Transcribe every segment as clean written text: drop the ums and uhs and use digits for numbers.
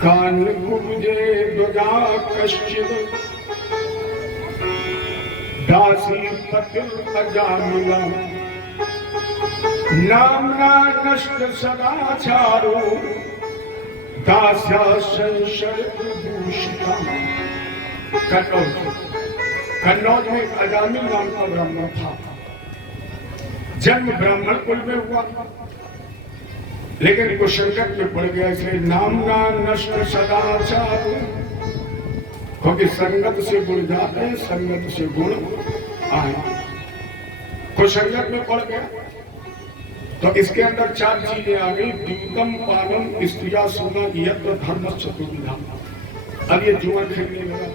कान कुब्जे ध्वजा कश्चित् दासी पतिल अजामिला नामना नष्ट सदाचारो दास्या संशय विभूषिता। कन्नौज में एक अजामिल नाम का ब्राह्मण था। जन्म ब्राह्मण कुल में हुआ, लेकिन कुछ संकट में पड़ गया, इसलिए नामना नष्ट सदाचार, क्योंकि संगत से गुण जाते हैं, संगत से गुण आए। कुछ संकट में पड़ गया तो इसके अंदर चार चीजें आ गई। द्यूतम पानम स्त्रिया सोना यत्र धर्म चतुर्विधा। अब ये जुआ खेलने लगा,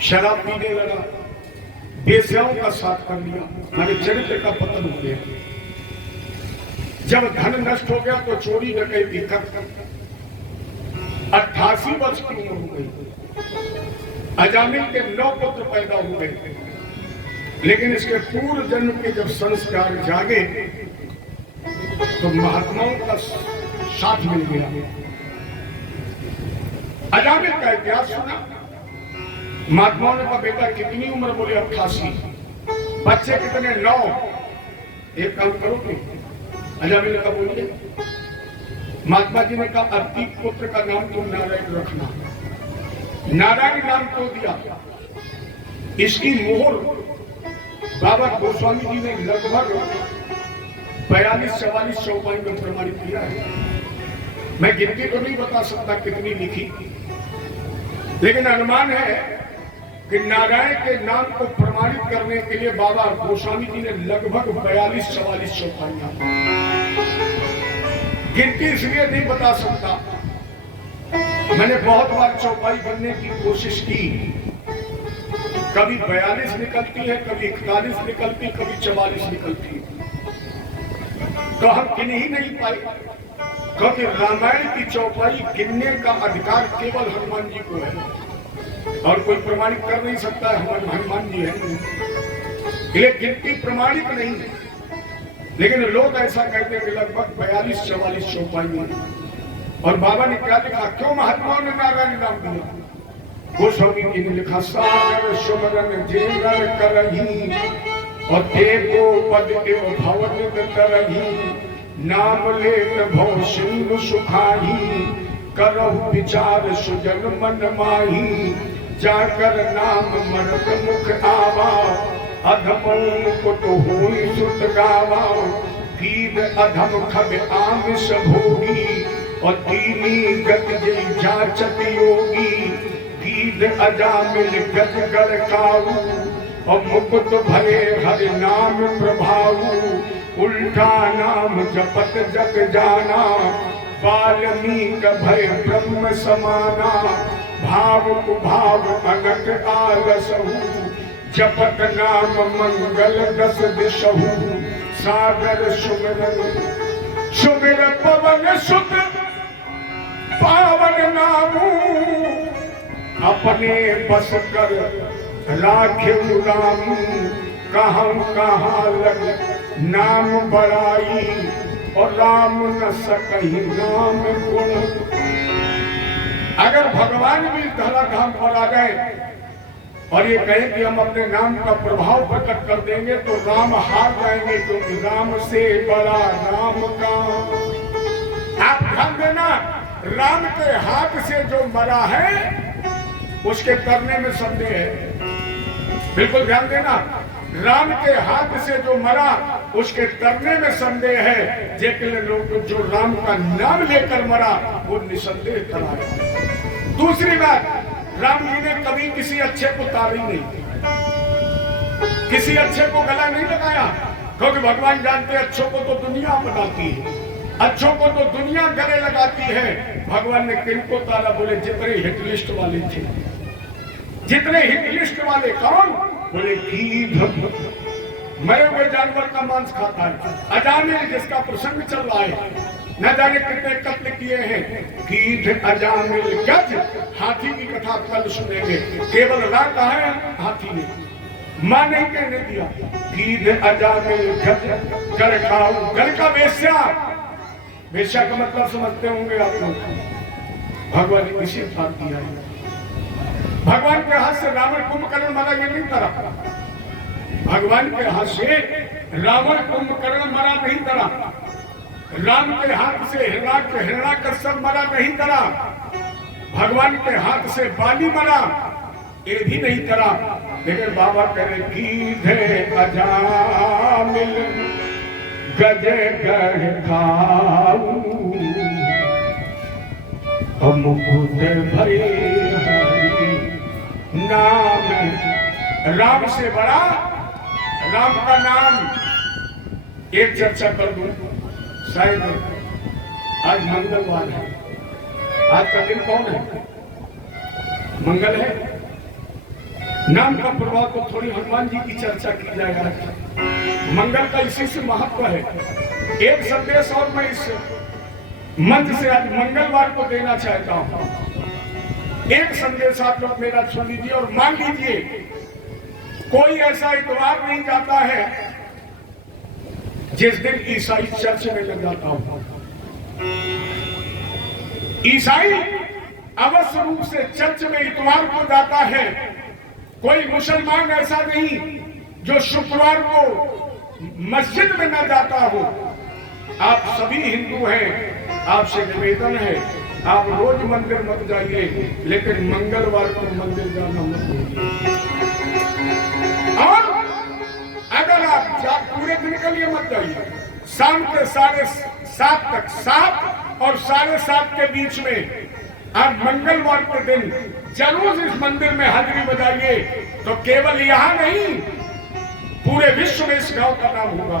शराब पीने लगा, बेस्याओं का साथ कर लिया, हमारे चरित्र का पतन हो गया। जब धन नष्ट हो गया तो चोरी डकैती कर 88 वर्ष की उम्र हो गई। अजामिल के 9 पुत्र पैदा हो गए, लेकिन इसके पूर्व जन्म के जब संस्कार जागे तो महात्माओं का साथ मिल गया। अजामिल का इतिहास सुना। महात्माओं ने कहा बेटा कितनी उम्र? बोले 88। बच्चे कितने? 9। एक काम करोगे? अजामिल ने कहा बोलिए। महात्मा जी ने कहा अतीक पुत्र का नाम तुम नारायण रखना। नारायण नाम क्यों दिया? इसकी मोहर बाबा गोस्वामी जी ने लगभग 42-44 चौपाई में प्रमाणित किया है। मैं गिनती तो नहीं बता सकता कितनी लिखी, लेकिन अनुमान है कि नारायण के नाम को प्रमाणित करने के लिए बाबा गोस्वामी जी ने लगभग 42-44 चौपाइयां। गिनती इसलिए नहीं बता सकता, मैंने बहुत बार चौपाई बनने की कोशिश की, कभी 42 निकलती है, कभी 41 निकलती, कभी 44 निकलती है, तो हम गिन ही नहीं पाए, क्योंकि रामायण की चौपाई गिनने का अधिकार केवल हनुमान जी को है और कोई प्रमाणित कर नहीं सकता है। हनुमान जी है, इसलिए गिनती प्रमाणित नहीं है, लेकिन लोग ऐसा कहते हैं कि लगभग 42-44 चौपाई। और बाबा ने क्या लिखा? क्यों महात्माओं ने नारायण नाम दिया? गोस्वामी जी ने लिखा सागर सुमरन जेंगर करही और देखो पद एवं भवन तरही, नाम लेत भव सिंधु सुखाही, करहु विचार सुजन मन माही, जाकर नाम मरत मुख आवा, अधमों को तो होई सुत गावा, पीद अधम खब आमिष भोगी, और दीनी गत जय जाचत योगी, पीद अजामिल गत गढ़ काऊ, और मुकुट भरे हरि नाम प्रभाऊ, उल्टा नाम जपत जग जाना, वाल्मीक भय ब्रह्म समाना, भाव कुभाव अनक आलसहु, जपत नाम मंगल दस दिशहु, सागर सुमिरन सुमिर पवन सुत पावन नामू, अपने बस कर राखे राम, कहाँ कहाँ लग नाम बड़ाई, और राम न सकही नाम गुण। अगर भगवान भी धराधाम पर आ गए और ये कहें कि हम अपने नाम का प्रभाव प्रकट कर देंगे तो राम हार जाएंगे, क्योंकि राम से बड़ा राम का। आप ध्यान देना, राम के हाथ से जो मरा है उसके करने में संदेह है। बिल्कुल ध्यान देना, राम के हाथ से जो मरा उसके करने में संदेह है, लेकिन लोग जो राम का नाम लेकर मरा वो निसंदेह कराया। दूसरी बात, राम जी ने कभी किसी अच्छे को तारी नहीं, किसी अच्छे को गला नहीं लगाया, क्योंकि भगवान जानते हैं अच्छों को तो दुनिया बनाती है, अच्छों को तो दुनिया गले लगाती है। भगवान ने किनको तारा? बोले जितने हिट लिस्ट वाले थे। जितने हिट लिस्ट वाले कौन? बोले गीध, मरे हुए जानवर का मांस खाता है। अजामिल जिसका प्रसंग चल रहा है, न जाने कितने कत्ल किए हैं। गीध अजामिल गज, हाथी की कथा कल सुनेंगे। केवल रात है हाथी ने, मां नहीं कहने दिया। गीध अजामिल गज कर खाऊ, घर का वेश्या। वेश्या का मतलब समझते होंगे आप लोग, भगवान ने इसी अवतार दिया है। भगवान के हाथ से रावण कुंभकर्ण मरा, ये नहीं करा। भगवान के हाथ से रावण कुंभकर्ण मरा नहीं करा। राम के हाथ से हिरण्याकश्यप मरा नहीं करा। भगवान के हाथ से बाली मरा, ये भी नहीं करा। लेकिन बाबा कह रहे कीधे अजामिल गजे गढ़ खाऊ मुकुट भरे हरि नाम। राम से बड़ा राम का नाम। एक चर्चा कर दूं, शायद आज मंगलवार है। आज का दिन कौन है? मंगल है। नाम का प्रभाव तो थोड़ी हनुमान जी की चर्चा की जाए। आज मंगल का इसी से महत्व है। एक संदेश और मैं इस मंच से आज मंगलवार को देना चाहता हूं। एक संदेश आप लोग मेरा सुन लीजिए और मान लीजिए, कोई ऐसा इतवार नहीं जाता है जिस दिन ईसाई चर्च में लग जाता हूं। ईसाई अवश्य रूप से चर्च में इतवार को जाता है। कोई मुसलमान ऐसा नहीं जो शुक्रवार को मस्जिद में न जाता हो। आप सभी हिंदू हैं, आपसे निवेदन है, आप रोज मंदिर मत जाइए, लेकिन मंगलवार को मंदिर जाना मत भूलिए। और अगर आप पूरे दिन के लिए मत जाइए, शाम के 7:30 तक, 7 और 7:30 के बीच में आप मंगलवार के दिन जरूर इस मंदिर में हाजिरी बजाइए। तो केवल यहां नहीं, पूरे विश्व में इस गांव का नाम होगा।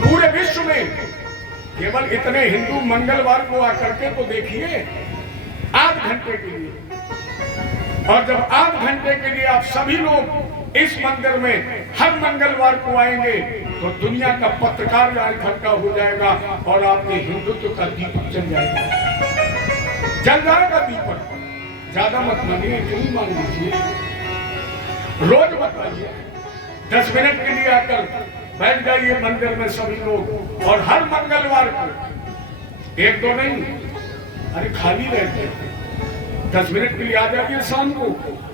पूरे विश्व में केवल इतने हिंदू मंगलवार को आकर के तो देखिए, आध घंटे के लिए। और जब आध घंटे के लिए आप सभी लोग इस मंदिर में हर मंगलवार को आएंगे तो दुनिया का पत्रकार यहाँ इकट्ठा हो जाएगा और आपके हिंदुत्व का दीपक जल जाएगा। जल जाएगा दीपक। ज्यादा मत मानिए, क्यों मान लीजिए, रोज बताइए। 10 मिनट के लिए आकर बैठ जाइए मंदिर में सभी लोग। और हर मंगलवार को, एक दो नहीं, अरे खाली रहते हैं, 10 मिनट के लिए आ जाइए शाम को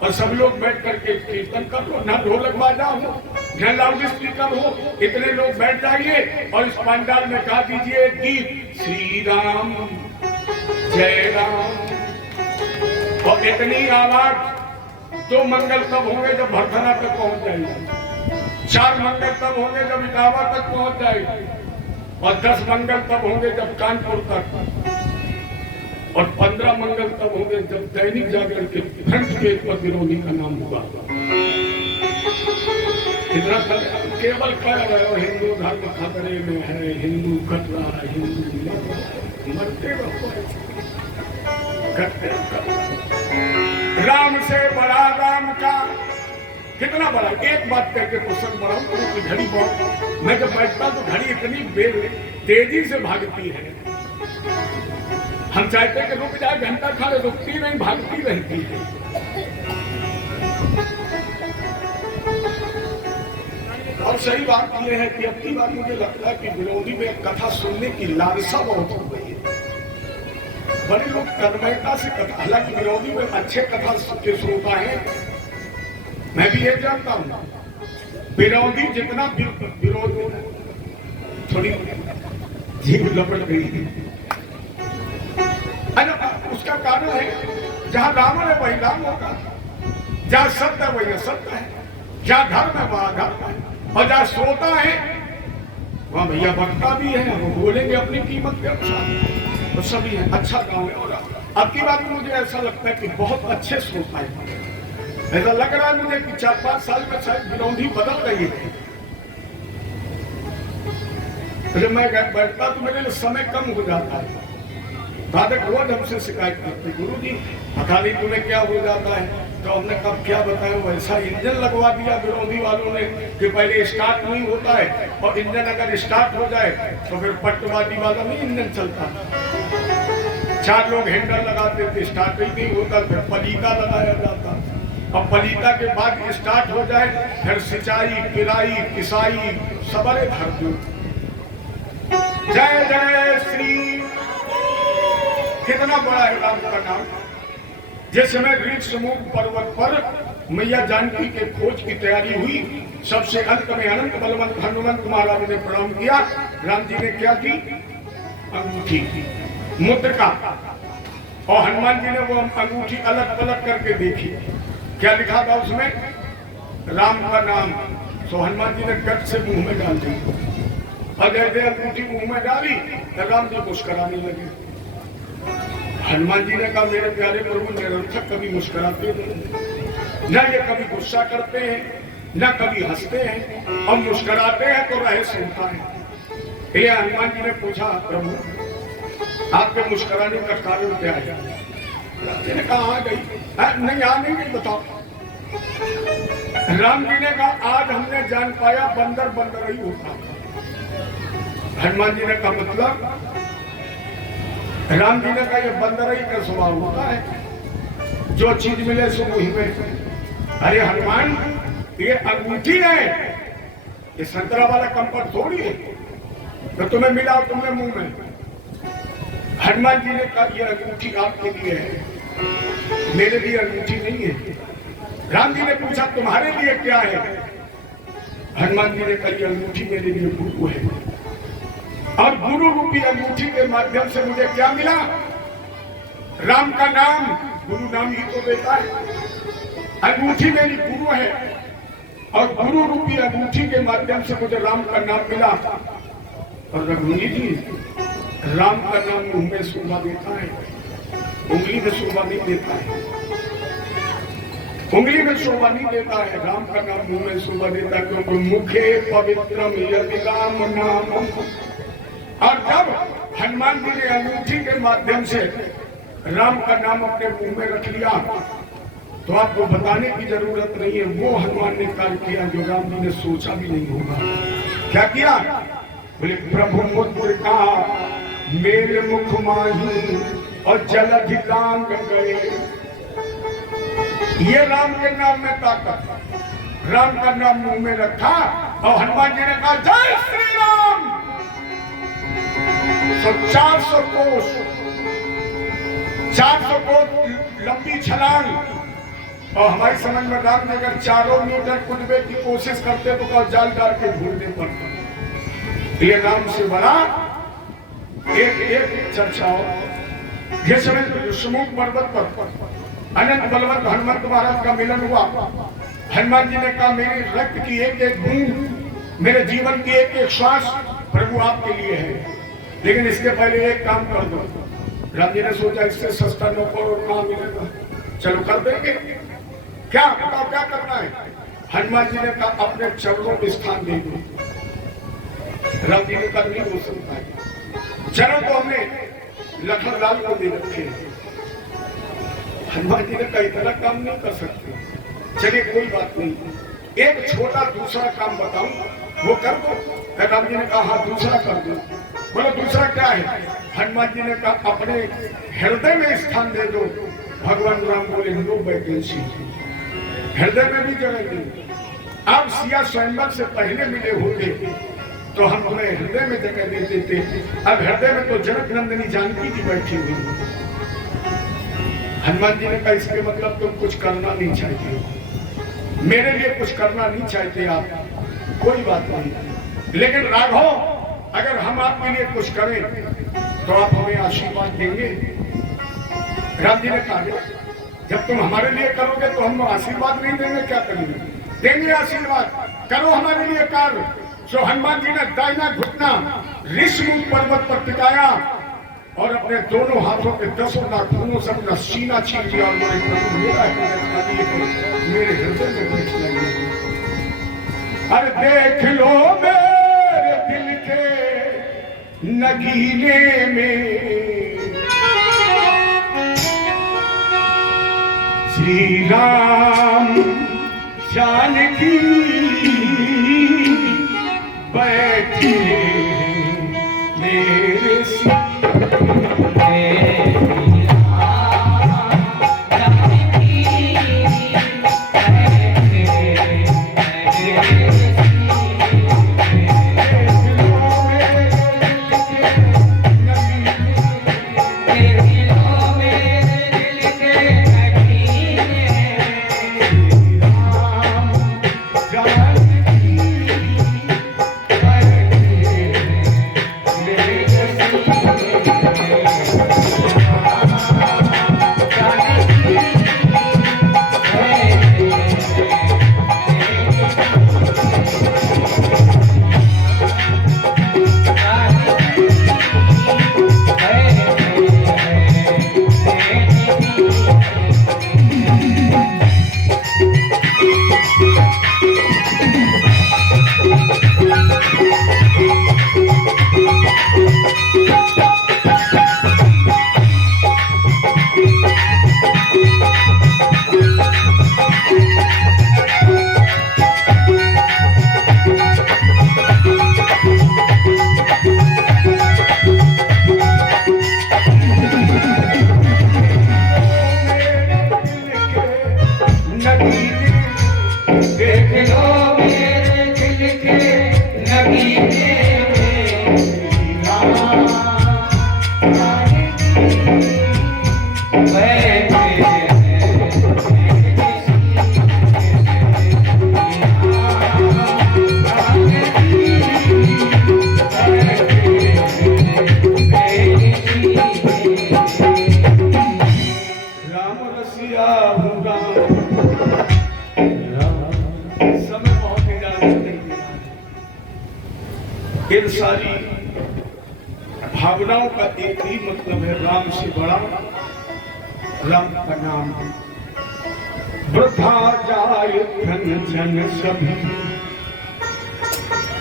और सब लोग बैठ करके कीर्तन कर लो। ना ढोलक बाजा हो, न लाउड स्पीकर हो, इतने लोग बैठ जाइए और इस पंडाल में गा दीजिए गीत श्री राम जय राम। और इतनी आवाज। 2 मंगल तब होंगे जब भरथना तक पहुंच जाएगी। 4 मंगल तब होंगे जब इटावा तक पहुंच जाएगी। और 10 मंगल तब होंगे जब कानपुर तक। और 15 मंगल तब होंगे जब दैनिक जागरण के फ्रंट पेज पर विरोधी का नाम होगा। इतना केवल कह रहे हो हिंदू धर्म खतरे में है, हिंदू कट रहा है, हिंदू मरते रहो, राम से बड़ा राम का कितना बड़ा। एक बात कह के क्वेश्चन बढ़ाऊं कि घड़ी बहुत, मैं जब बैठता तो घड़ी इतनी तेजी से भागती है। हम चाहते कि रुक जाए, घंटा खाने, रुकती नहीं, भागती रहती है। और सही बात यह है कि अब की बार मुझे लगता है कि विरोधी में कथा सुनने की लालसा बहुत हो गई है। बड़े लोग तन्मयता से कथा, हालांकि विरोधी में अच्छे कथा के श्रोता है, मैं भी ये जानता हूं। विरोधी जितना विरोध, थोड़ी जीभ लपट गई है, उसका कारण है जहां रावण है वही राम होगा, जहां सत्य है वही असत्य है, जहां धर्म है वहां धर्म है, और जहां श्रोता है वहां भैया वक्ता भी है, वो बोलेंगे अपनी कीमत के अनुसार। तो सभी है, अच्छा गाँव है। और अब की बात मुझे ऐसा लगता है कि बहुत अच्छे श्रोता है। ऐसा लग रहा है मुझे कि 4-5 साल में शायद विरोधी बदल रही है। जब मैं बैठता तो मेरे लिए समय कम हो जाता है। साधक रोज हमसे शिकायत करते, गुरुजी पता नहीं तुम्हें क्या हो जाता है। तो हमने कब क्या बताया, वैसा इंजन लगवा दिया विरोधी वालों ने कि पहले स्टार्ट नहीं होता है, और इंजन अगर स्टार्ट हो जाए तो फिर पट्टवादी वाला नहीं इंजन चलता। 4 लोग हैंडल लगाते थे, स्टार्ट ही नहीं होता, फिर पलीता लगाया जाता। और पलीता के बाद स्टार्ट हो जाए फिर सिंचाई, पिराई, किसाई, सबरे धर दो। जय जय श्री कितना बड़ा है राम का नाम। जिस समय ऋग समूह पर्वत पर मैया जानकी के खोज की तैयारी हुई, सबसे अंत में अनंत बलवंत हनुमंत महाराज ने प्रणाम किया। राम जी ने क्या की? अंगूठी मुद्रिका, और हनुमान जी ने वो अंगूठी अलग पलट करके देखी। क्या लिखा था उसमें? राम का नाम। तो हनुमान जी ने गट से मुंह में डाल दी, और जैसे अंगूठी मुंह में डाली तो राम जी मुस्कुराने लगे। हनुमान जी ने कहा, मेरे प्यारे प्रभु निरंतर कभी मुस्कुराते नहीं, न ये कभी गुस्सा करते हैं, न कभी हंसते हैं, और मुस्कुराते हैं तो रहस्य होता है। ये हनुमान जी ने पूछा, प्रभु आपके मुस्कुराने का कारण क्या है? राम जी ने कहा, आ गई। नहीं आ नहीं, बताओ। राम जी ने कहा, आज हमने जान पाया बंदर बंदर ही होता है। हनुमान जी ने कहा, मतलब? राम जी ने कहा, ये बंदर ही का स्वभाव होता है, जो चीज मिले सो वही में। अरे हनुमान, ये अंगूठी है, ये संतरा वाला कंपट थोड़ी है तो तुम्हें मिला और तुमने मुंह में। हनुमान जी ने कहा, ये अंगूठी आपके लिए है, मेरे लिए अंगूठी नहीं है। राम जी ने पूछा, तुम्हारे लिए क्या है? हनुमान जी ने कहा, ये अंगूठी मेरे लिए गुरु है, और गुरु रूपी अंगूठी के माध्यम से मुझे क्या मिला? राम का नाम। गुरु नाम ही तो देता है। अंगूठी मेरी गुरु है, और गुरु रूपी अंगूठी के माध्यम से मुझे राम का नाम मिला। और रघुवीर जी, राम का नाम मुंह में शोभा देता है, उंगली में शोभा नहीं देता है। उंगली में शोभा नहीं देता है, राम का नाम मुंह में शोभा देता है, क्योंकि मुखे पवित्रम यदि राम नाम। और जब हनुमान जी ने अंगूठी के माध्यम से राम का नाम अपने मुंह में रख लिया, तो आपको बताने की जरूरत नहीं है, वो हनुमान ने कार्य किया जो राम जी ने सोचा भी नहीं होगा। क्या किया? बोले, प्रभु मुद्रिका मेरे मुख माही और जलधि लांग गए। ये राम के नाम में ताकत, राम का नाम मुंह में रखा, और हनुमान जी ने कहा, जय श्री राम। 400 कोस, 400 कोस लंबी छलांग। और हमारी समझ में राम ने अगर 4 मीटर कूदने की कोशिश करते तो क्या जाल डाल के ढूंढने पड़ता। ये राम से बड़ा एक चर्चा हो। ये समय समूह पर्वत पर अनंत बलवंत हनुमंत महाराज का मिलन हुआ। हनुमान जी ने कहा, मेरे रक्त की एक एक बूंद, मेरे जीवन की एक एक श्वास प्रभु आपके लिए है, लेकिन इसके पहले एक काम कर दो। राम जी ने सोचा, इससे सस्ता नौकर और कहाँ मिलेगा, चलो कर देंगे। क्या बताओ, क्या करना है? हनुमान जी ने कहा, अपने चरणों में स्थान दे दो। राम जी ने कहा, नहीं हो सकता है, चरण तो हमने लखनलाल को दे रखे। हनुमान जी ने कहा, इतना काम नहीं कर सकते। चलिए कोई बात नहीं, एक छोटा दूसरा काम बताऊं, वो कर दो। राम जी ने कहा, हाँ दूसरा कर दो। बोले, दूसरा क्या है? हनुमान जी ने कहा, अपने हृदय में स्थान दे दो। भगवान राम बोले, नो वैकेंसी, हृदय में भी जगह नहीं। आप सिया स्वयंवर से पहले मिले होते तो हम तुम्हें हृदय में जगह दे देते। अब हृदय में तो जनक नंदिनी जानकी जी बैठी हुई। हनुमान जी ने कहा, इसके मतलब तुम कुछ करना नहीं चाहते, मेरे लिए कुछ करना नहीं चाहते आप, कोई बात नहीं, लेकिन राघव अगर हम आपके लिए कुछ करें तो आप हमें आशीर्वाद देंगे। राम जी ने कहा, जब तुम हमारे लिए करोगे तो हम आशीर्वाद नहीं देंगे, क्या करेंगे? देंगे आशीर्वाद, करो हमारे लिए कार्य। सो हनुमान जी ने दाहिना घुटना ऋषमुख पर्वत पर टिकाया और अपने दोनों हाथों के 10 नाखूनों से अपना सीना छीन लिया और मेरे हृदय में बैठने लगे। अरे देख लो मेरे दिल के नगीने में श्री राम जानकी बैठे मेरे Yeah. देख लो मेरे दिल के नगीने राम रसिया हूँ राम समय बहुत इजाजत नहीं दिया। इन सारी भावनाओं का एक ही मतलब है, राम से बड़ा राम का नाम। वृथा जाय धन जन सभी,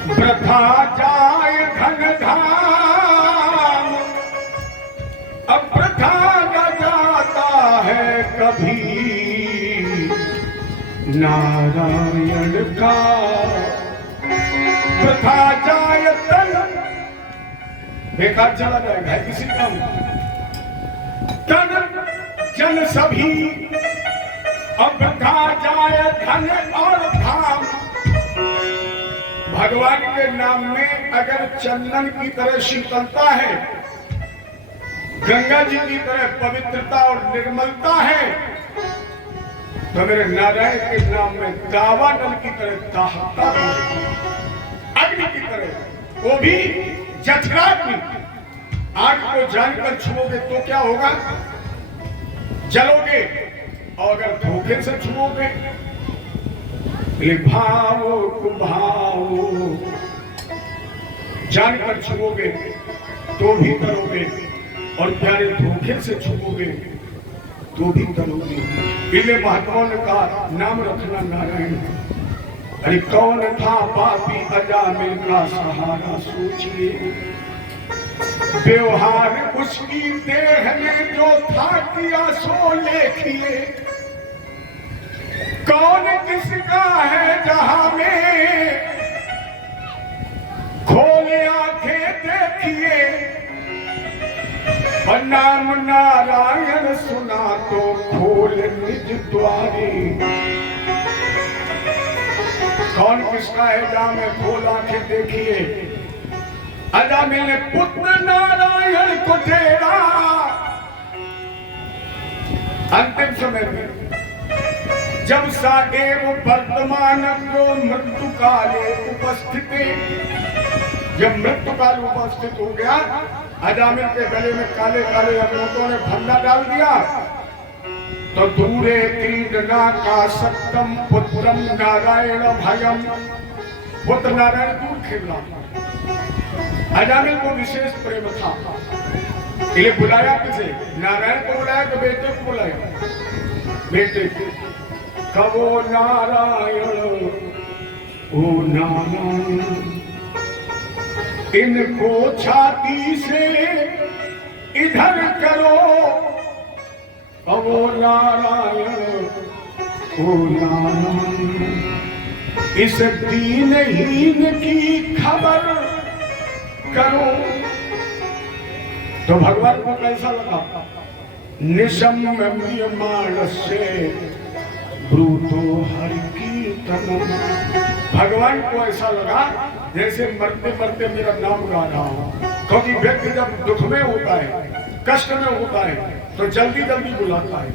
वृथा जाय धन धाम, अब वृथा न जाता है कभी नारायण का। वृथा जाय धन, बेकार चला जाएगा किसी काम। धन जन सभी, अब वृथा जाए धन और धाम। भगवान के नाम में अगर चंदन की तरह शीतलता है, गंगा जी की तरह पवित्रता और निर्मलता है, तो मेरे नारायण के नाम में दावानल की तरह दाहता है, अग्नि की तरह, वो भी जठराग्नि। आग को जानकर छुओगे तो क्या होगा? जलोगे। और अगर धोखे से छुओगे, भावो कुभावो, जानकर छुओगे तो भी करोगे, और प्यारे धोखे से छुओगे तो भी करोगे। इसलिए महात्माओं ने कहा नाम रखना नारायण। अरे कौन था पापी अजामिल का सहारा, सोचिए। व्यवहार उसकी देह में जो था किया सो लेखिए। कौन किसका है जहां में, खोले आंखें देखिए। और नाम नारायण सुना तो खोल निज द्वारी। कौन किसका है जहां में, खोल आंखें देखिए। अजामिल ने पुत्र नारायण को तेरा अंतिम समय में, जब साएव वर्तमान जो मृत्यु काले उपस्थित, जब मृत्यु काल उपस्थित हो गया, अजामिल के गले में काले काले अमृतों ने फंदा डाल दिया, तो दूरे क्रीडना का सत्यम पुत्रम नारायण भयम। पुत्र नारायण दूर खेला। अजामिल को विशेष प्रेम था, इसलिए बुलाया किसे? नारायण को बुलाया तो बेटे को बुलाया। बेटे कबो नारायण ओ नारायण, इनको छाती से इधर करो। कबो नारायण ओ नारायण, इस दीनहीन की खबर करो। तो भगवान को कैसा लगा? निशम्य मानसे ब्रूतो हरि कीर्तनम। भगवान को ऐसा लगा जैसे मरते मरते मेरा नाम गा रहा हूं। क्योंकि व्यक्ति जब दुख में होता है, कष्ट में होता है, तो जल्दी जल्दी बुलाता है।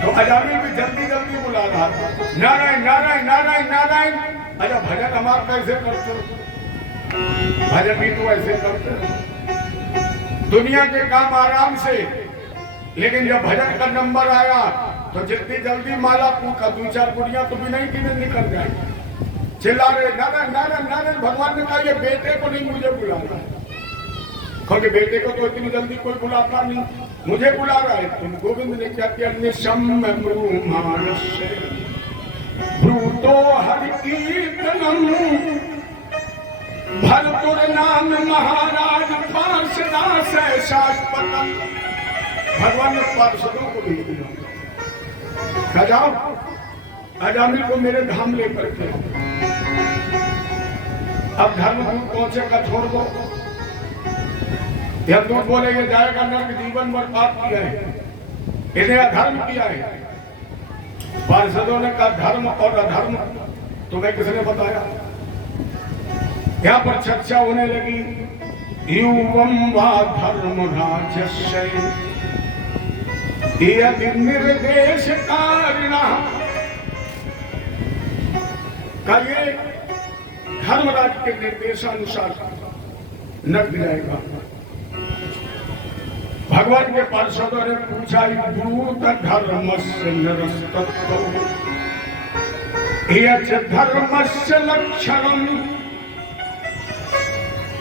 तो अजामिल भी जल्दी जल्दी बुला रहा था, नारायण नारायण नारायण नारायण। अच्छा भजन हमारा कैसे करते हो? भजन भी तो ऐसे करते हो। दुनिया के काम आराम से, लेकिन जब भजन का नंबर आया तो जितनी जल्दी माला पूछा, 2-4 गुड़िया तो बिना ही गिने निकल जाएगी। चिल्ला रहे नारायण नारायण नारायण। भगवान ने कहा ये बेटे को नहीं मुझे बुलाना है, क्योंकि बेटे को तो इतनी जल्दी कोई बुलाता नहीं, मुझे बुला रहा है। तुम गोविंद ने क्या किया? निशम्य मानस्य ब्रूतो हरि कीर्तनम, भरतुर नाम महाराज पार्षदास शाश्वतम। भगवान ने पार्षदों को भेज दिया, जाओ अजामिल को मेरे धाम लेकर के। अब धर्मपुर पहुंचे, का छोड़ दो। यह दूध बोले ये जाएगा नर्क, जीवन बर्बाद किया है, इन्हें अधर्म किया है। पार्षदों ने कहा धर्म और अधर्म तुम्हें किसने बताया? यहाँ पर चर्चा होने लगी। युवम वा धर्म राजस्य यदि निर्देश कारिणा, का ये धर्मराज के निर्देशानुसार नग जाएगा। भगवान के पार्षदों ने पूछा दूत धर्मस्य निरस्तत्व यच्च धर्मस्य लक्षणम,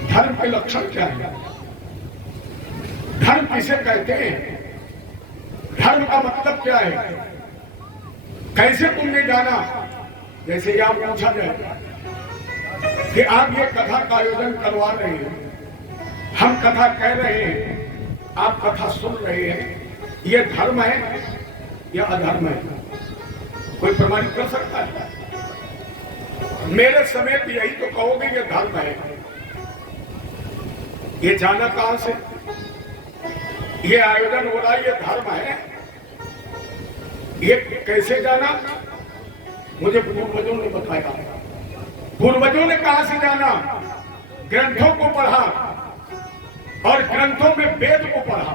धर्म के लक्षण क्या है? धर्म किसे कहते हैं? धर्म का मतलब क्या है? कैसे तुमने जाना? जैसे यहां पूछा जाए कि आप ये कथा का आयोजन करवा रहे हैं, हम कथा कह रहे हैं, आप कथा सुन रहे हैं, ये धर्म है या अधर्म है? कोई प्रमाणित कर सकता है? मेरे समेत यही तो कहोगे ये धर्म है। ये जाना कहां से? ये आयोजन हो रहा है, ये धर्म है, ये कैसे जाना? मुझे पूर्वजों ने बताया। पूर्वजों ने कहां से जाना? ग्रंथों को पढ़ा और ग्रंथों में वेद को पढ़ा।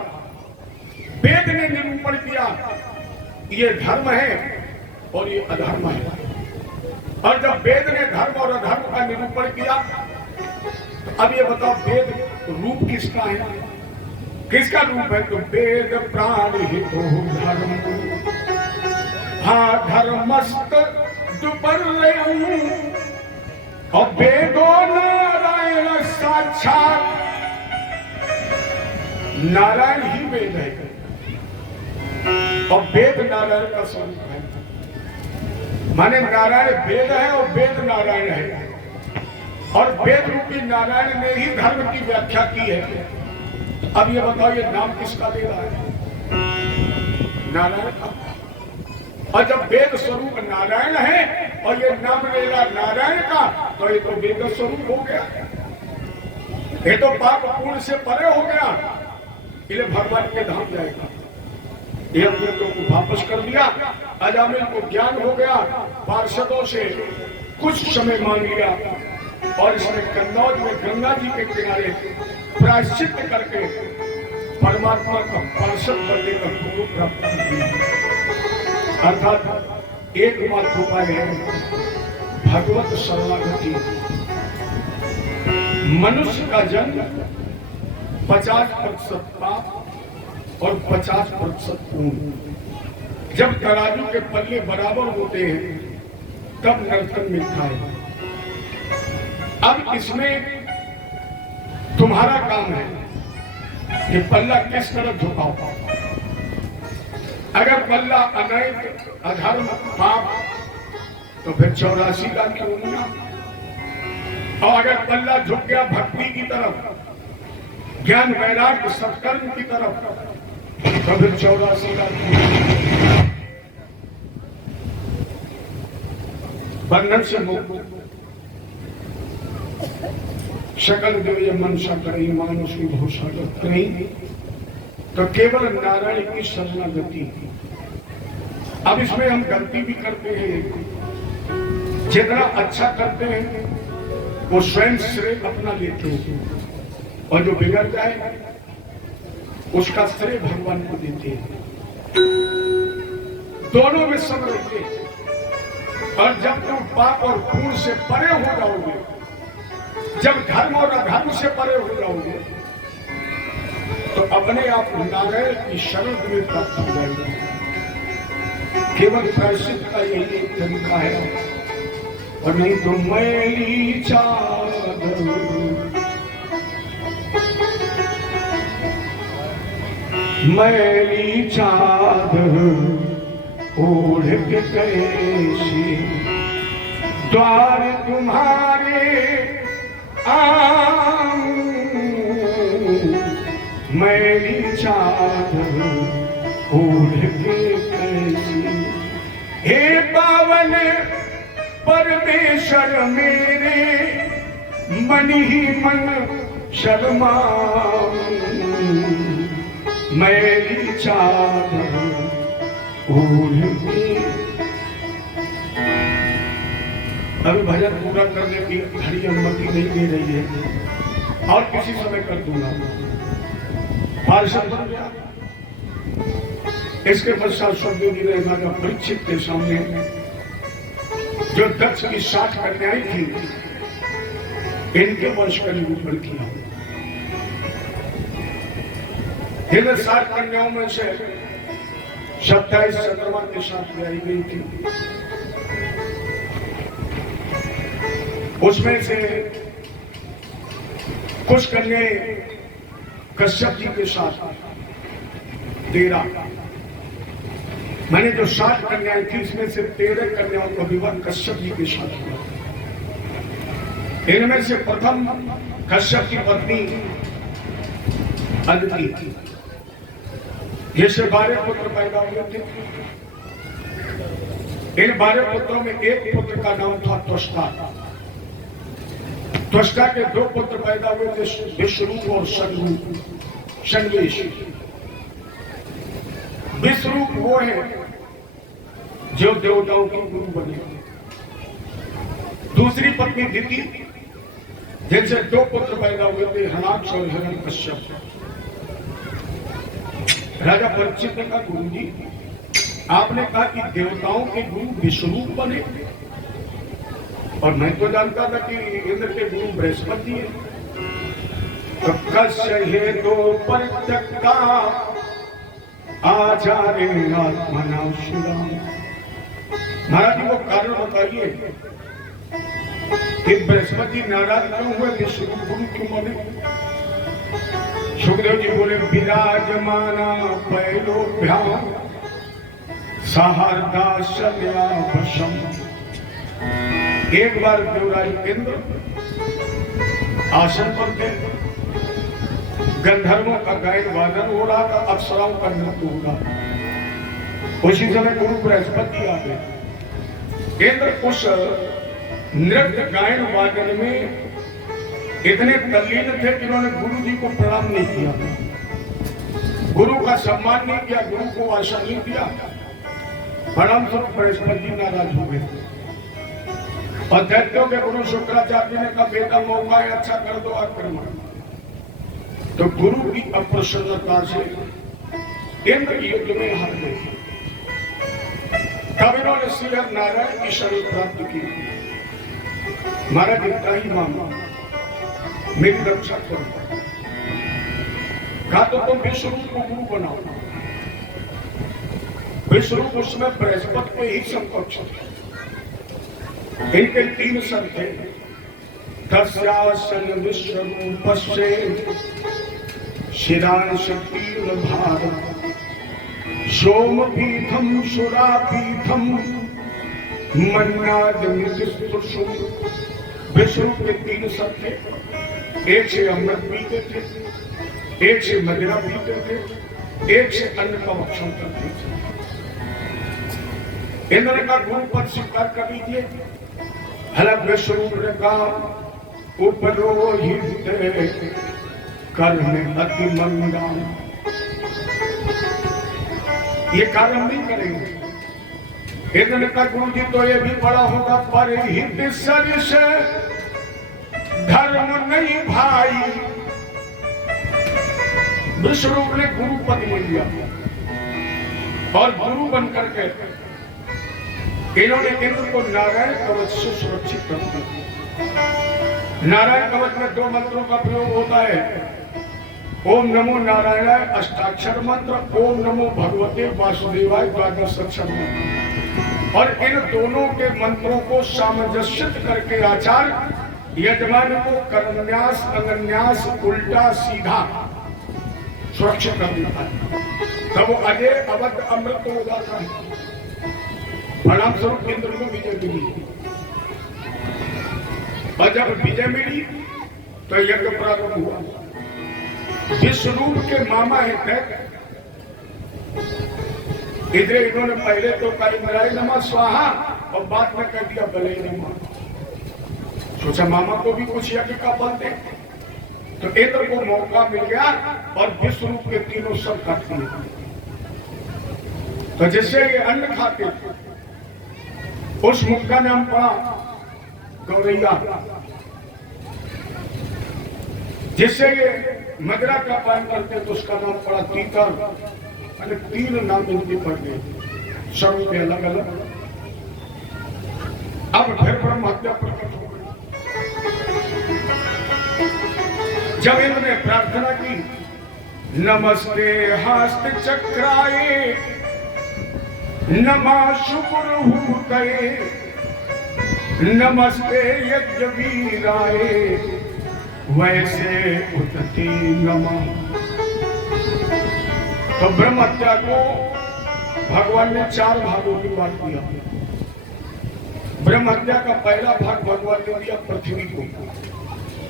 वेद ने निरूपण किया ये धर्म है और ये अधर्म है। और जब वेद ने धर्म और अधर्म का निरूपण किया तो अब ये बताओ वेद रूप किसका है? किसका रूप है? तो वेद प्राणी हितो धर्म हा धर्मस्त दुपर्यम्, और वेदो नारायण साक्षात, नारायण ही वेद है और वेद नारायण का स्वरूप है। माने नारायण वेद है और वेद नारायण है, और वेद रूपी नारायण ने ही धर्म की व्याख्या की है। अब ये बताओ ये नाम किसका ले रहा है? नारायण का। और जब वेद स्वरूप नारायण है और ये नाम ले रहा नारायण का, तो ये तो वेद स्वरूप हो गया, ये तो पाप पूर्ण से परे हो गया, इसलिए भगवान के धाम जाएगा। ये अपने को वापस कर दिया। अजामिल को ज्ञान हो गया, पार्षदों से कुछ समय मांग लिया और इसने कन्नौज में गंगा जी के किनारे प्रायश्चित करके परमात्मा का पार्षद बनने का गुरु प्राप्त किया। अर्थात एकमात्र उपाय है भगवत शरणागति। मनुष्य का जन्म 50% पाप और 50% पुण्य। जब तराजू के पल्ले बराबर होते हैं तब नर्तन मिलता है। अब इसमें तुम्हारा काम है कि पल्ला किस तरफ झुकाओ। अगर पल्ला अनैत अधर्म पाप तो फिर 84 का क्यों नहीं? और अगर पल्ला झुक गया भक्ति की तरफ, ज्ञान वैराग्य सत्कर्म की तरफ, तो फिर 84 का बंधन से मुक्त। शकल दिव्य मन सकरी मानुष विभूषण कहीं, तो केवल नारायण की शरणागति। अब इसमें हम गलती भी करते हैं, जितना अच्छा करते हैं वो स्वयं श्रेय अपना लेते हैं, और जो बिगड़ जाए उसका श्रेय भगवान को देते हैं। दोनों में सब रहते हैं। और जब तुम पाप और पुण्य से परे हो जाओगे, जब धर्म और अधर्म से परे हो जाओगे, तो अपने आप नारायण की शरण में प्राप्त हो जाएगा। केवल प्रायश्चित का यही एक तरीका है, और नहीं तो मैली चादर मैली चादर ओढ़ के कैसी द्वार तुम्हारे आऊं, मैली चादर ओढ़ के कैसी। हे पावन परमेश्वर मेरे मन ही मन शर्माऊं, मैली चादर ओढ़ी। अभी भजन पूरा करने की घड़ी अनुमति नहीं दे रही है और किसी समय कर दूंगा। पार्षद बन गया। इसके पश्चात शब्दों ने राजा परीक्षित के सामने जो दक्ष की 60 कन्याएं थी, इनके वंश का निरूपण किया। इन 60 कन्याओं में से 27 चंद्रमा के साथ ब्याही गई थी। उसमें से कुछ कन्याएं कश्यप जी के साथ 13, मैंने जो 60 कन्याएं थी इसमें से 13 कन्याओं का विवाह कश्यप जी के साथ हुआ। इनमें से प्रथम कश्यप की पत्नी अदिति थी। जैसे 12 पुत्र पैदा हुए थे। इन 12 पुत्रों में एक पुत्र का नाम था त्वष्टा। त्वष्टा के 2 पुत्र पैदा हुए थे, विश्वरूप और शनवेश। विश्वरूप वो है जो देवताओं के गुरु बने। दूसरी पत्नी दिति, जिनसे 2 पुत्र पैदा हुए थे, हनाक्ष और हिरण्यकश्यप। राजा परीक्षित ने कहा, गुरु जी आपने कहा कि देवताओं के गुरु विश्वरूप बने, और मैं तो जानता था कि इंद्र के गुरु बृहस्पति है। तो कश्य हे 2 परित्यक्ता आचार्य आत्मना सुराम। महाराज जी वो कारण बताइए कि बृहस्पति नाराज क्यों हुए, विश्वरूप गुरु क्यों बने? सुखदेव जी बोले, विराजमाना पैलोभ्याम सहारदाशल्या वशम। एक बार देवराज इंद्र आसन पर थे, गंधर्वों का गायन वादन हो रहा था, अप्सराओं का नृत्य हो रहा था। उसी समय गुरु बृहस्पति आ गए। इंद्र उस नृत्य गायन वादन में इतने तल्लीन थे कि उन्होंने गुरु जी को प्रणाम नहीं किया, गुरु का सम्मान नहीं किया, गुरु को आसन नहीं दिया। प्रणाम स्वरूप बृहस्पति नाराज हो गए। और दैत्यों के गुरु शुक्राचार्य ने कहा, बेटा मौका है, अच्छा कर दो आक्रमण। तो गुरु की अप्रसन्नता से इंद्र युद्ध में हार गए। तब इन्होंने श्रीहरि नारायण की शरण प्राप्त की। महाराज इतना ही मांगा, मेरी रक्षा करो। कहा तो तुम विश्वरूप को गुरु बनाओ। विश्वरूप उसमें बृहस्पति को ही समकक्ष थे। इनके 3 सर थे। तस्यासन विश्वरूपस्य शिरांश तीर्थभार सोमपीठम सुरापीठम मन्नादमितिस्तुषु। विश्वरूप के 3 सर थे। एक से अमृत पीते थे, एक से मदिरा पीते थे, एक से अन्न का भक्षण करते थे। इंद्र का गुरु पद स्वीकार कर लीजिए। हलक विश्वरूप ने कहा, उपरोहित कर्म अति मंगा। ये कार्य हम नहीं करेंगे। इंद्र ने कहा, गुरु जी तो ये भी बड़ा होगा, पर हित सरिष धर्म नहीं भाई। विश्वरूप ने गुरु पद ले लिया और गुरु बनकर के इन्होंने इंद्र को नारायण कवच से सुरक्षित कर दिया। नारायण कवच में 2 मंत्रों का प्रयोग होता है। ओम नमो नारायणाय अष्टाक्षर मंत्र, ओम नमो भगवते वासुदेवाय 12 अक्षर मंत्र। और इन दोनों के मंत्रों को सामंजस्य करके आचार्य यजमान को कर्मन्यास अनन्यास उल्टा सीधा सुरक्षित कर देता है। तब वो अजय अवध अमृत हो जाता है। प्रणाम स्वरूप इंद्र को विजय मिली। और जब विजय मिली तो यज्ञ प्रारंभ हुआ। विश्वरूप के मामा है दैत्य। इधर इन्होंने पहले तो कहा इंद्राय नमः स्वाहा और बाद में कह दिया बले नमः। सोचा मामा को भी कुछ यज्ञ का बल दे। तो इंद्र को मौका मिल गया और विश्व रूप के तीनों सब काट दिए। तो जैसे ये अन्न खाते उस मुख का नाम पड़ा गौरैया, जिससे ये मदिरा का पान करते तो उसका नाम पड़ा तीतर। अरे 3 नाम इनके पड़ गए, सब के अलग अलग। अब फिर ब्रह्म हत्या प्रकट हो गई। जब इन्होंने प्रार्थना की, नमस्ते हस्त चक्राए नमा शुक्र नमस्ते यज्ञ वीराए वैसे उठती नमा। तो ब्रह्म हत्या को भगवान ने 4 भागों में बांट दिया। ब्रह्म हत्या का पहला भाग भगवान ने दिया पृथ्वी को।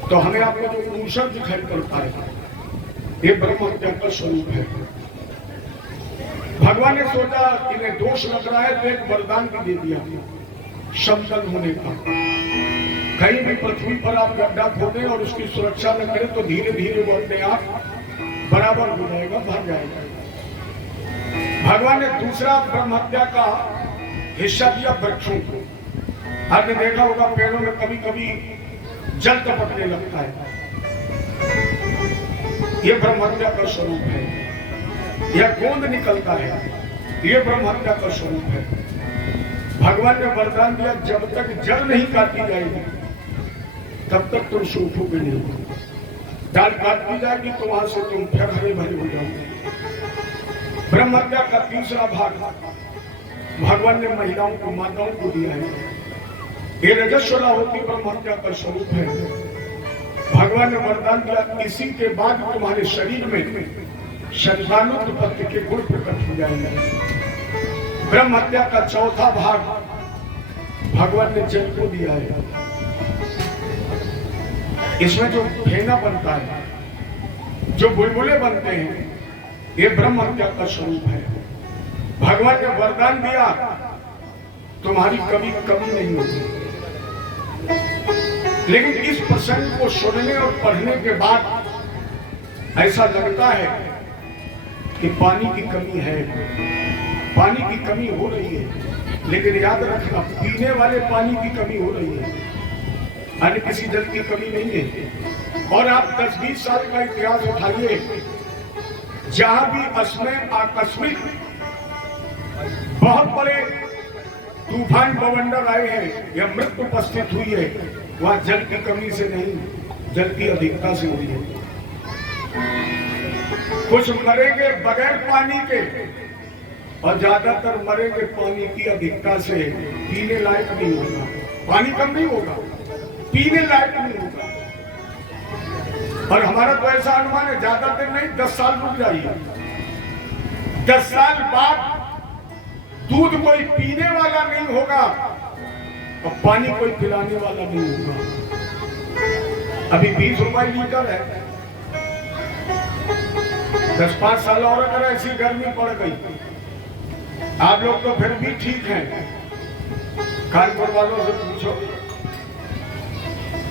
तो हमें आपको जो मूषण दिखाई पड़ता है ये ब्रह्म हत्या का स्वरूप है। भगवान ने सोचा इन्हें दोष लग रहा है तो एक वरदान भी दे दिया, समतल होने का। कहीं भी पृथ्वी पर आप गड्ढा खोदें और उसकी सुरक्षा न करें तो धीरे धीरे वो अपने आप बराबर हो जाएगा, भर जाएगा। भगवान ने दूसरा ब्रह्म हत्या का हिस्सा दिया वृक्षों को। आपने देखा होगा पेड़ों में कभी कभी जल टपकने लगता है, ये ब्रह्म हत्या का स्वरूप है। यह गोंद निकलता है, ये ब्रह्म हत्या का स्वरूप है। भगवान ने वरदान दिया जब तक जड़ नहीं काटी जाएगी तब तक तुम सूखोगे नहीं। डाल काट दी जाएगी तो वहां से तुम फिर हरे भरे हो जाओगे। ब्रह्म हत्या का तीसरा भाग भगवान ने महिलाओं को, माताओं को दिया है। ये रजस्वला होती ब्रह्म हत्या का स्वरूप है। भगवान ने वरदान दिया इसी के बाद तुम्हारे शरीर में संतानोत्पत्ति के गुण प्रकट हो जाएंगे। ब्रह्म हत्या का चौथा भाग भगवान ने जल को दिया है। इसमें जो फेना बनता है, जो बुलबुले बनते हैं, ये ब्रह्म हत्या का स्वरूप है। भगवान ने वरदान दिया तुम्हारी कभी कमी नहीं होगी। लेकिन इस प्रसंग को सुनने और पढ़ने के बाद ऐसा लगता है कि पानी की कमी है, पानी की कमी हो रही है। लेकिन याद रखना, पीने वाले पानी की कमी हो रही है, अन्य किसी जल की कमी नहीं है। और आप 10-20 साल का इतिहास उठाइए, जहां भी आकस्मिक बहुत बड़े तूफान बवंडर आए हैं या मृत्यु उपस्थित हुई है, वहां जल की कमी से नहीं, जल की अधिकता से हुई है। कुछ मरेंगे बगैर पानी के और ज्यादातर मरेंगे पानी की अधिकता से। पीने लायक नहीं होगा, पानी कम नहीं होगा, पीने लायक नहीं होगा। और हमारा तो ऐसा अनुमान है ज्यादा देर नहीं, 10 साल रुक जाइए। 10 साल बाद दूध कोई पीने वाला नहीं होगा और पानी कोई पिलाने वाला नहीं होगा। अभी 20 रुपए लीटर है। 10-5 साल और अगर ऐसी गर्मी पड़ गई, आप लोग तो फिर भी ठीक हैं। कानपुर वालों से पूछो,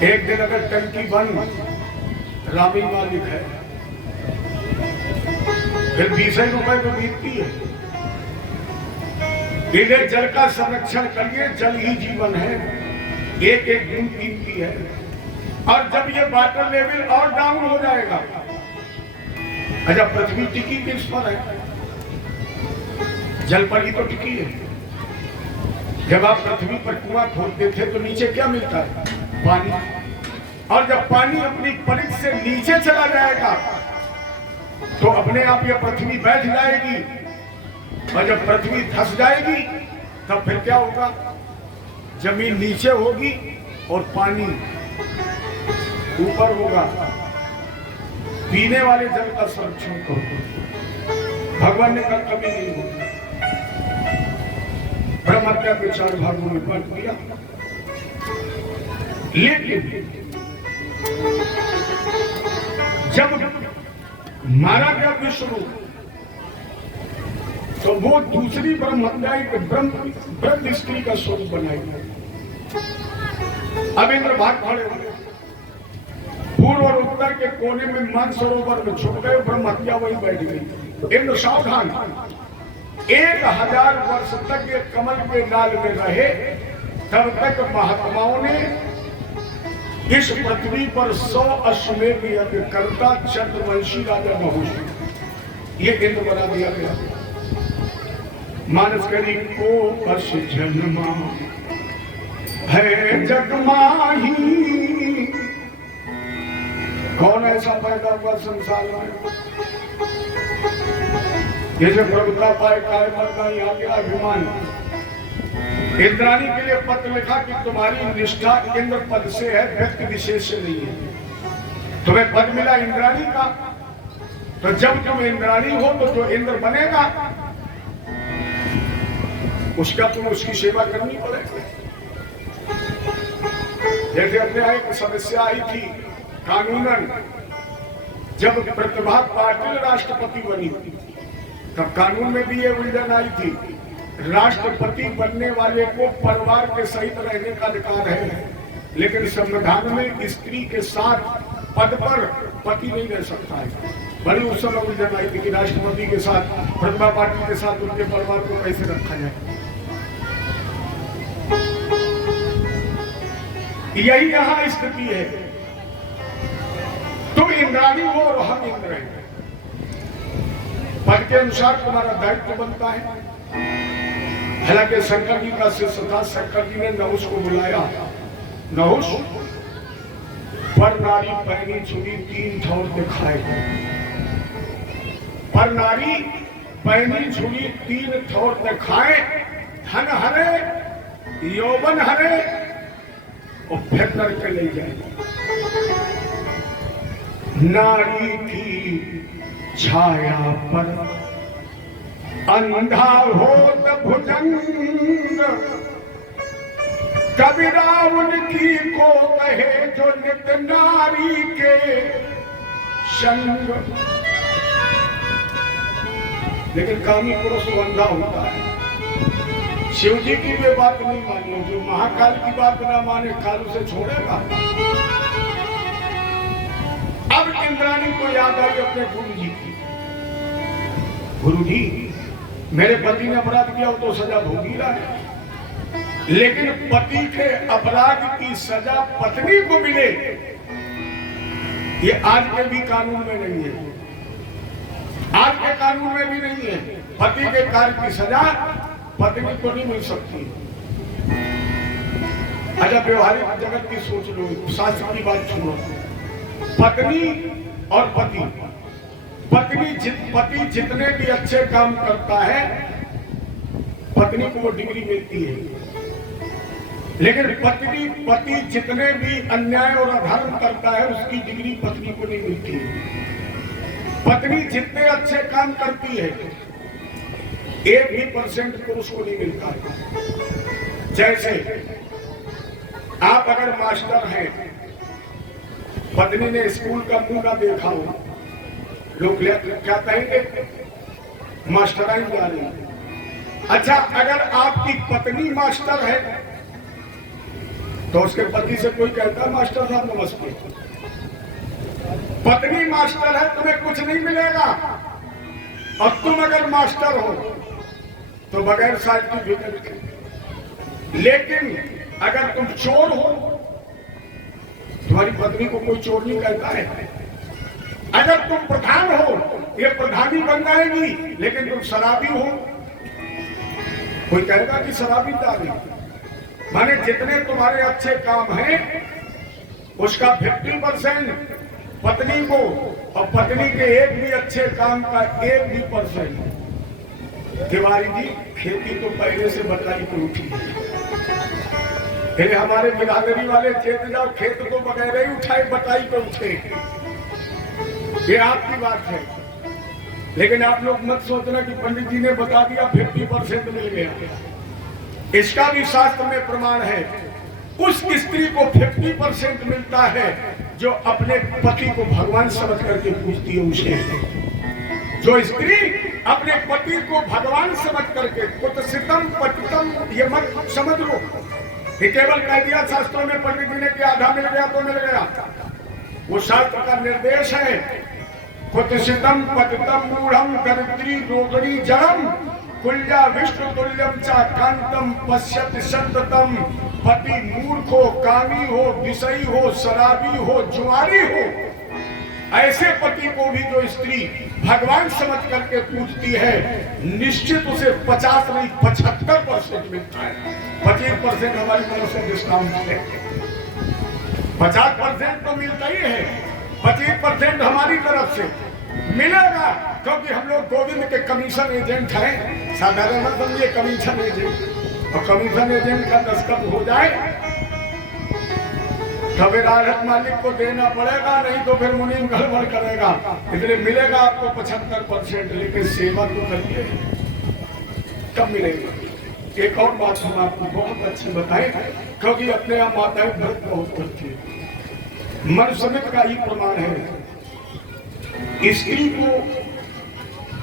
एक दिन अगर टंकी बंद, रामी मालिक है, फिर 20 रुपए तो बीतती है। इन्हें जल का संरक्षण करिए, जल ही जीवन है, एक एक बूंद कीमती है। और जब ये वाटर लेवल और डाउन हो जाएगा, अच्छा पृथ्वी टिकी किस पर है? जल पर ही तो टिकी है। जब आप पृथ्वी पर कुआं खोदते थे तो नीचे क्या मिलता है? पानी। और जब पानी अपनी परिध से नीचे चला जाएगा तो अपने आप ये पृथ्वी बैठ जाएगी। और जब पृथ्वी धंस जाएगी तब फिर क्या होगा? जमीन नीचे होगी और पानी ऊपर होगा। पीने वाले जल का संरक्षण करो। भगवान ने कल कभी नहीं होगी। ब्रह्म हत्या के 4 भागों में बांट दिया। लेकिन जब मारा गया विष्णु तो वो दूसरी ब्रह्म हत्या ब्रह्म स्त्री का स्वरूप बनाई। अब इंद्र भाग खड़े हो गए। पूर्व और उत्तर के कोने में मानसरोवर में छुप गए, ब्रह्म हत्या वहीं बैठ गई। इंद्र सावधान, 1000 वर्ष तक ये कमल के लाल में रहे, तब तक महात्माओं ने इस पृथ्वी पर 100 अश्वमेध यज्ञ करता चंद्रवंशी राजा नहुष, ये इंद्र बना दिया गया। मानस करी को पश जन्मा है जग माही, कौन ऐसा पैदा हुआ संसार में? ये जो प्रभुता पाए काय मरना, यहाँ के अभिमान। इंद्राणी के लिए पत्र लिखा कि तुम्हारी निष्ठा इंद्र पद से है, व्यक्ति विशेष से नहीं है। तुम्हें पद मिला इंद्राणी का, तो जब तुम इंद्राणी हो तो जो इंद्र बनेगा उसका तुम उसकी सेवा करनी पड़ेगी। जैसे अपने यहाँ एक समस्या आई थी कानूनन, जब प्रतिभा पाटिल राष्ट्रपति बनी तब कानून में भी ये उलझन आई थी। राष्ट्रपति बनने वाले को परिवार के सहित रहने का अधिकार है, लेकिन संविधान में स्त्री के साथ पद पर पति नहीं रह सकता है। बड़ी उस समय उलझन आई थी कि राष्ट्रपति के साथ, प्रतिभा पाटिल के साथ उनके परिवार को कैसे रखा जाए। यही यहाँ स्थिति है, तुम इंद्राणी हो और हम इंद्र हैं। पद के अनुसार तुम्हारा दायित्व बनता है। हालांकि शंकर जी का शिष्य था, शंकर जी ने नहुष को बुलाया। नहुष, पर नारी पैनी छुरी 3 ठौर दिखाए। पर नारी पैनी छुरी 3 ठौर दिखाए, धन हरे यौवन हरे और फिर करके ले जाए। नारी की छाया पर अंधा होत भुजंग, कबीरा उनकी को कहे जो नित नारी के संग। लेकिन कामी पुरुष अंधा होता है। शिव जी की वे बात नहीं मानो, जो महाकाल की बात ना माने काल उसे छोड़ेगा। अब इंद्राणी को याद आई अपने गुरु जी की। गुरु जी, मेरे पति ने अपराध किया, वो तो सजा भोगी रहा है, लेकिन पति के अपराध की सजा पत्नी को मिले, ये आज के भी कानून में नहीं है। आज के कानून में भी नहीं है। पति के कार्य की सजा पत्नी को नहीं मिल सकती। अच्छा, व्यवहारिक जगत की सोच लो, शास्त्र की बात सुनो। पत्नी और पति, पति जितने भी अच्छे काम करता है पत्नी को वो डिग्री मिलती है, लेकिन पति जितने भी अन्याय और अधर्म करता है उसकी डिग्री पत्नी को नहीं मिलती है। पत्नी जितने अच्छे काम करती है 1 भी % पुरुष को नहीं मिलता है। जैसे आप अगर मास्टर हैं, पत्नी ने स्कूल का मुंह ना देखा हो, लोग क्या कहेंगे? मास्टराइन जा रही है। अच्छा, अगर आपकी पत्नी मास्टर है तो उसके पति से कोई कहता है मास्टर साहब नमस्ते। पत्नी मास्टर है, तुम्हें कुछ नहीं मिलेगा। और तुम अगर मास्टर हो तो बगैर सर्टिफिकेट के। लेकिन अगर तुम चोर हो, तुम्हारी पत्नी को कोई चोर नहीं कहता है। अगर तुम प्रधान हो, ये प्रधानी बन जाएगी, लेकिन तुम शराबी हो, कोई कहेगा कि शराबी दारी। माने जितने तुम्हारे अच्छे काम हैं उसका 50% पत्नी को, और पत्नी के एक भी अच्छे काम का 1 भी %। तिवारी जी, खेती तो पहले से बताई को उठी है। हमारे बिरादरी वाले चेत जाओ, खेत तो बगैर ही उठाए बताई को उठे। ये आपकी बात है, लेकिन आप लोग मत सोचना कि पंडित जी ने बता दिया 50% मिल गया। इसका भी शास्त्र में प्रमाण है। उस स्त्री को 50% मिलता है जो अपने पति को भगवान समझ करके पूजती है उसे। जो स्त्री अपने पति को भगवान समझ करके, कुत्सितम पतितम ये मत समझ लो, ये केवल कह दिया शास्त्रों में पंडित जी ने कि आधा मिल गया तो मिल गया। वो शास्त्र का निर्देश है, कुत्सितम पतितम मूढ़म दरिद्री रोगणी जड़म कुल्या विष्णु तुल्यम चा कांतम पश्यत संततम। पति मूर्ख हो, कामी हो, विषयी हो, शराबी हो, जुआरी हो, ऐसे पति को भी जो स्त्री भगवान समझ करके पूछती है, निश्चित उसे 50 नहीं 75% मिलता है। 25% हमारी तरफ से डिस्काउंट है, 50% तो मिलता ही है, 25% हमारी तरफ से मिलेगा, क्योंकि हम लोग गोविंद के कमीशन एजेंट हैं। साधारण मत समझिए कमीशन एजेंट, और कमीशन एजेंट का दस्तखत हो जाए तो फिर राहत मालिक को देना पड़ेगा, नहीं तो फिर मुनीम गड़बड़ करेगा। इसलिए मिलेगा आपको 75%, लेकिन सेवा तो करिए तब मिलेगा। एक और बात हम आपको बहुत अच्छी बताएं, क्योंकि अपने यहाँ माताएं व्रत बहुत करती है। मनुस्मृति का ही प्रमाण है, स्त्री को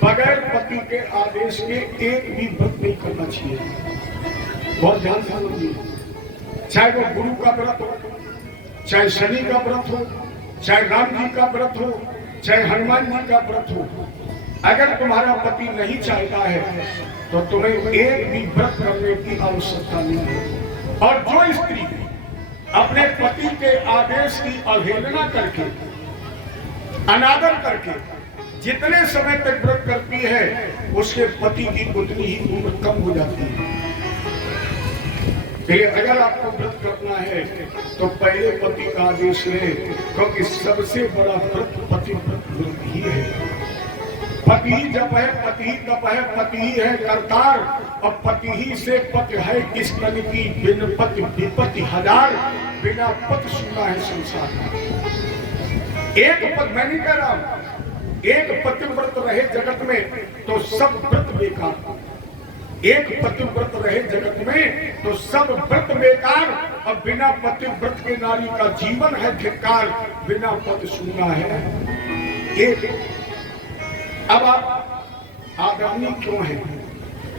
बगैर पति के आदेश के एक भी व्रत नहीं करना चाहिए। बहुत ध्यान से समझिए, चाहे वो गुरु का व्रत हो, चाहे शनि का व्रत हो, चाहे राम जी का व्रत हो, चाहे हनुमान जी का व्रत हो, अगर तुम्हारा पति नहीं चाहता है तो तुम्हें एक भी व्रत करने की आवश्यकता नहीं है। और जो स्त्री अपने पति के आदेश की अवहेलना करके, अनादर करके जितने समय तक व्रत करती है, उसके पति की उतनी ही उम्र कम हो जाती है। अगर आपको व्रत करना है तो पहले पति का आदेश ले, क्योंकि सबसे बड़ा व्रत पति व्रत ही है। पति ही जप है, पति ही तप है, पति ही है करतार, और पति ही से पति है किस तन की, बिन पति विपत्ति हजार, बिना पति सुना है संसार में। एक पति, मैं नहीं कह रहा हूं, एक पतिव्रत रहे जगत में तो सब व्रत बेकार। एक पतिव्रत रहे जगत में तो सब व्रत बेकार, और बिना पतिव्रत के नारी का जीवन है धिक्कार, बिना पति सुनना है एक। अब आप आदरणीय क्यों हैं?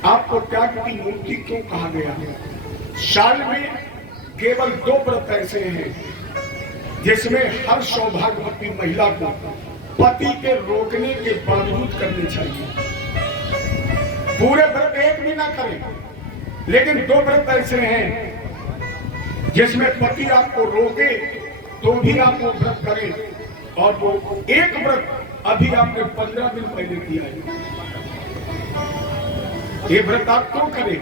आपको त्याग की मूर्ति क्यों कहा गया है? साल में केवल 2 व्रत ऐसे हैं जिसमें हर सौभाग्यवती महिला को पति के रोकने के बावजूद करने चाहिए। पूरे व्रत एक भी ना करें, लेकिन 2 व्रत ऐसे हैं जिसमें पति आपको रोके तो भी आप वो व्रत करें, और वो एक व्रत अभी आपने 15 दिन पहले किया है। ये व्रत आप क्यों करें?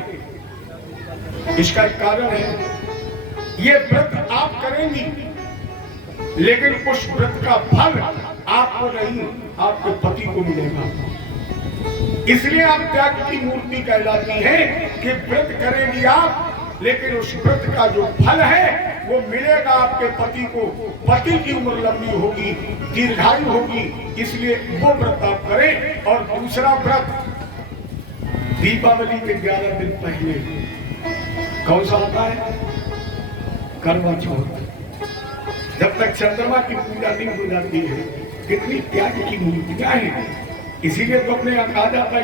इसका एक कारण है, ये व्रत आप करेंगी, लेकिन उस व्रत का फल आपको नहीं, आपके पति को मिलेगा। इसलिए आप त्याग की मूर्ति कहलाती है कि व्रत करेंगी आप, लेकिन उस व्रत का जो फल है वो मिलेगा आपके पति को। पति की उम्र लंबी होगी, दीर्घायु होगी, इसलिए वो व्रत आप करें। और दूसरा व्रत दीपावली के 11 दिन पहले कौन सा आता है? करवा चौथ। जब तक चंद्रमा की पूजा नहीं हो जाती है, कितनी त्याग की मूर्तियां हैं। इसीलिए तो अपने यहाँ कहा जाता है